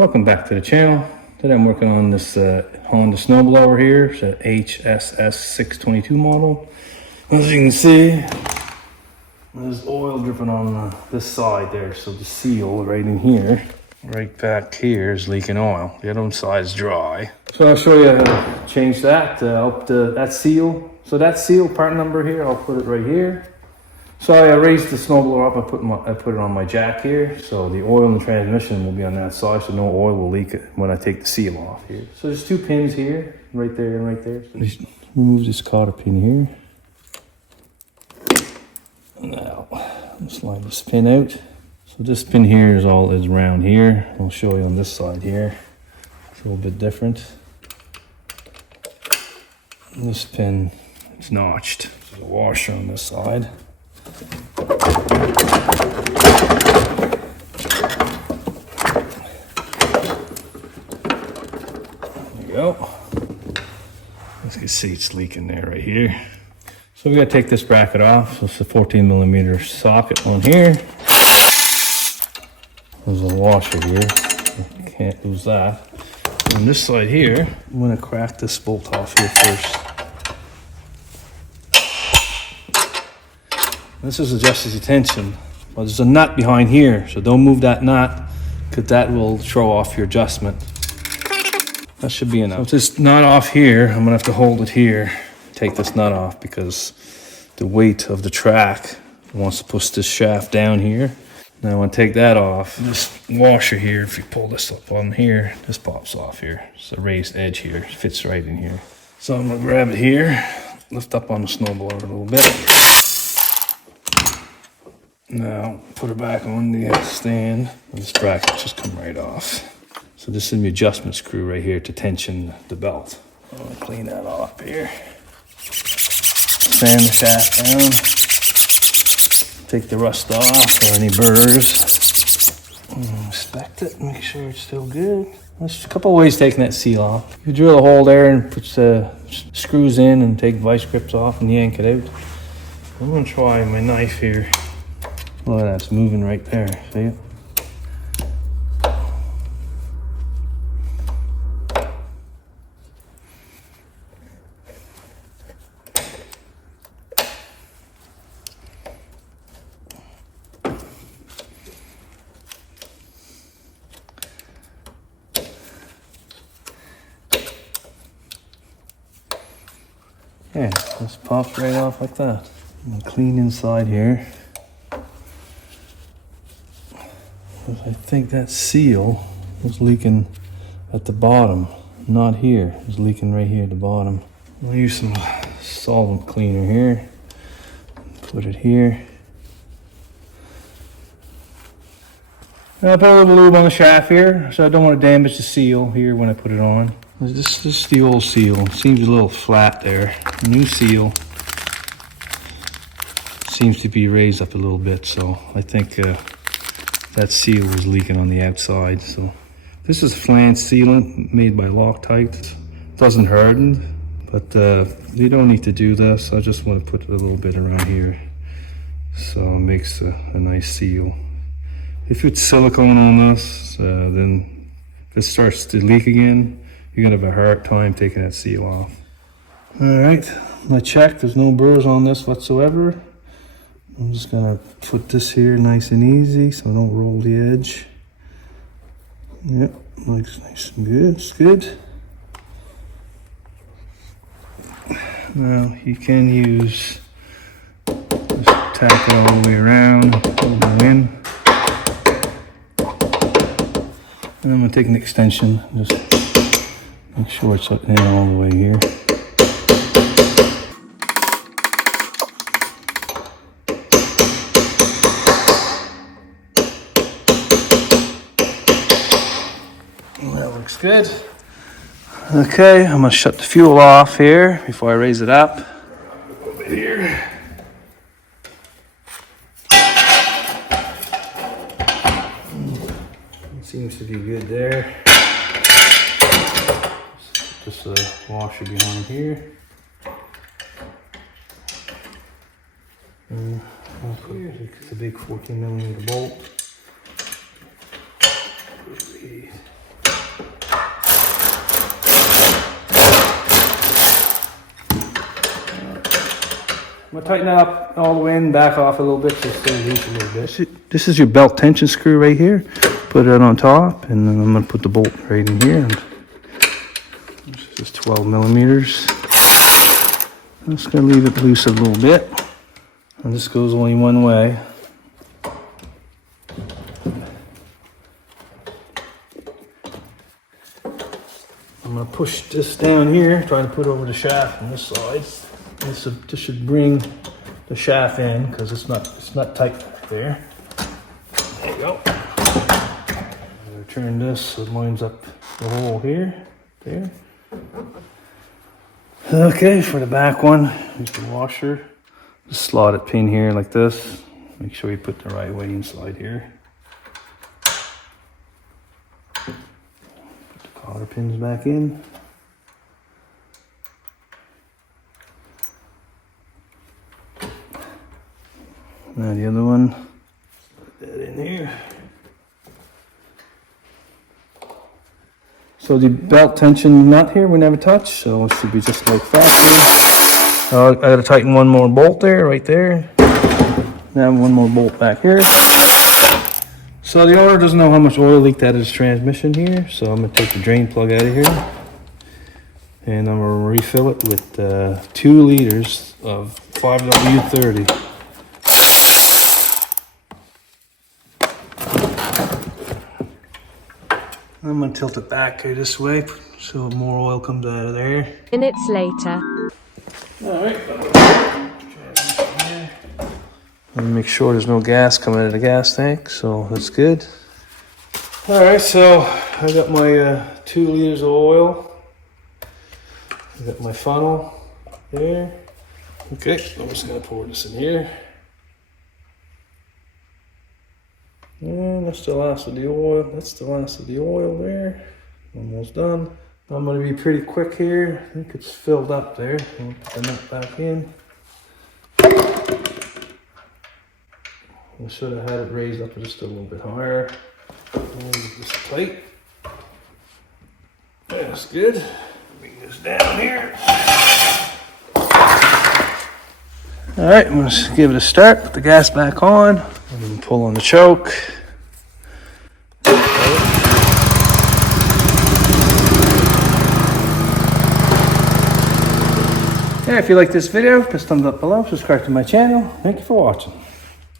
Welcome back to the channel. Today I'm working on this Honda SnowBlower here. It's a HSS622 model. As you can see, there's oil dripping on this side there. So the seal right in here, right back here is leaking oil. The other side is dry. So I'll show you how to change that. That seal. So that seal part number here, I'll put it right here. So I raised the snowblower up, I put it on my jack here, so the oil in the transmission will be on that side, so no oil will leak when I take the seal off here. So there's two pins here, right there and right there. So just remove this cotter pin here. Now, I'll slide this pin out. So this pin here is round here. I'll show you on this side here. It's a little bit different. And this pin is notched. There's a washer on this side. There you go. As you can see, it's leaking there right here. So we gotta take this bracket off. So it's a 14mm socket on here. There's a washer here. You can't lose that. On this side here, I'm gonna crack this bolt off here first. This is adjusted to tension, but there's a nut behind here, so don't move that nut, because that will throw off your adjustment. That should be enough. So with this nut off here, I'm gonna have to hold it here, take this nut off, because the weight of the track wants to push this shaft down here. Now I want to take that off. This washer here, if you pull this up on here, this pops off here. It's a raised edge here, it fits right in here. So I'm gonna grab it here, lift up on the snowblower a little bit. Now, put it back on the stand. This bracket just come right off. So this is the adjustment screw right here to tension the belt. I'm gonna clean that off here. Sand the shaft down. Take the rust off or any burrs. Inspect it, make sure it's still good. There's a couple of ways of taking that seal off. You drill a hole there and put the screws in and take vice grips off and yank it out. I'm gonna try my knife here. Oh, that's moving right there. See it? Yeah, just pops right off like that. And clean inside here. I think that seal was leaking at the bottom, not here. It was leaking right here at the bottom. I'll use some solvent cleaner here. Put it here. I'll put a little lube on the shaft here, so I don't want to damage the seal here when I put it on. This is the old seal. It seems a little flat there. New seal seems to be raised up a little bit, so I think that seal was leaking on the outside. So this is flange sealant made by Loctite. It doesn't harden, but you don't need to do this. I just want to put a little bit around here, so it makes a nice seal. If it's silicone on this, then if it starts to leak again, you're gonna have a hard time taking that seal off. All right, I checked. There's no burrs on this whatsoever. I'm just gonna put this here nice and easy so I don't roll the edge. Yep, looks nice and good. It's good. Now you can use, just tack it all the way around, hold it in. And I'm gonna take an extension, just make sure it's in all the way here. That looks good. Okay, I'm gonna shut the fuel off here before I raise it up. A little bit here. It seems to be good there. Just a washer behind here. It's a big 14mm bolt. gonna tighten that up all the way in, back off a little bit, so it's still loose a little bit. This is your belt tension screw right here. Put it on top, and then I'm gonna put the bolt right in here. And this is 12 millimeters. I'm just gonna leave it loose a little bit. And this goes only one way. I'm gonna push this down here, try to put over the shaft on this side. This should bring the shaft in because it's not tight back there. There you go. I'm gonna turn this so it lines up the hole here. There. Okay, for the back one, here's the washer. Just slot it pin here like this. Make sure you put the right way inside here. Put the cotter pins back in. Now the other one, put that in here. So the belt tension nut here we never touch, so it should be just like fastening. I gotta tighten one more bolt there, right there. Now one more bolt back here. So the owner doesn't know how much oil leaked out of his transmission here, so I'm gonna take the drain plug out of here. And I'm gonna refill it with 2 liters of 5W30. I'm gonna tilt it back here this way so more oil comes out of there. Minutes later. Alright. Let me make sure there's no gas coming out of the gas tank, so that's good. Alright, so I got my 2 liters of oil. I got my funnel there. Okay, I'm just gonna pour this in here. And that's the last of the oil. That's the last of the oil there. Almost done. I'm going to be pretty quick here. I think it's filled up there. I'll put the nut back in. I should have had it raised up just a little bit higher. This tight. That's good. Bring this down here. Alright, I'm going to give it a start. Put the gas back on. And pull on the choke. Yeah, if you like this video, press thumbs up below, subscribe to my channel. Thank you for watching.